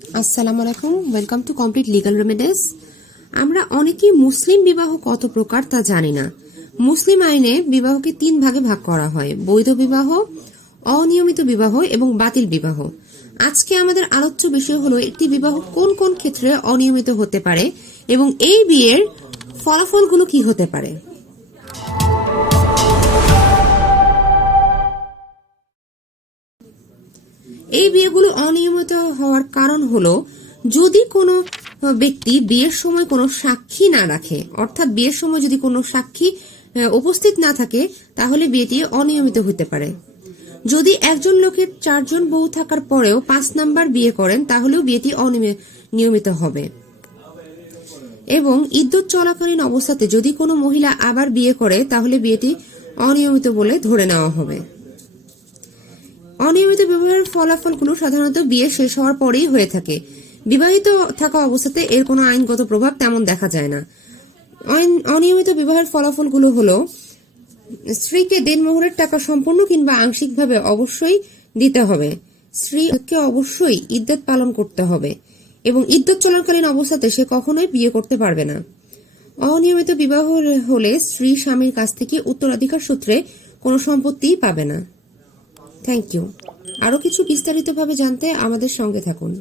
আসসালামু আলাইকুম, welcome to complete legal remedies. আমরা অনেকেই মুসলিম বিবাহ কত প্রকার তা জানি না। মুসলিম আইনে বিবাহকে 3 ভাগে ভাগ করা হয়: বৈধ বিবাহ, অনিয়মিত বিবাহ এবং বাতিল বিবাহ। আজকে আমাদের আলোচ্য বিষয় হলো একটি বিবাহ কোন কোন ক্ষেত্রে অনিয়মিত হতে পারে এবং এই বিয়ের ফলাফলগুলো কি হতে পারে। এই বিয়েগুলো অনিয়মিত হওয়ার কারণ হলো যদি কোনো ব্যক্তি বিয়ের সময় কোনো সাক্ষী না রাখে, অর্থাৎ বিয়ের সময় যদি কোনো সাক্ষী উপস্থিত না থাকে, তাহলে বিয়েটি অনিয়মিত হতে পারে। যদি একজন লোকের 4 জন বউ থাকার পরেও 5 নাম্বার বিয়ে করেন, তাহলেও বিয়েটি অনিয়মিত হবে। এবং ইদ্যত চলাকালীন অবস্থাতে যদি কোনো মহিলা আবার বিয়ে করে, তাহলে বিয়েটি অনিয়মিত বলে ধরে নেওয়া হবে। অনিয়মিত বিবাহের ফলাফলগুলো সাধারণত বিয়ে শেষ হওয়ার পরেই হয়ে থাকে। বিবাহিত থাকা অবস্থাতে এর কোনো আইনগত প্রভাব তেমন দেখা যায় না। অনিয়মিত বিবাহের ফলাফলগুলো হলো: স্ত্রীকে দেনমোহরের টাকা সম্পূর্ণ কিংবা আংশিকভাবে অবশ্যই দিতে হবে। স্ত্রীকে অবশ্যই ইদ্যত পালন করতে হবে এবং ইদ্যত চলাকালীন অবস্থাতে সে কখনোই বিয়ে করতে পারবে না। অনিয়মিত বিবাহ হলে স্ত্রী স্বামীর কাছ থেকে উত্তরাধিকার সূত্রে কোনো সম্পত্তিই পাবে না। Thank you. আরো কিছু বিস্তারিতভাবে জানতে আমাদের সঙ্গে থাকুন।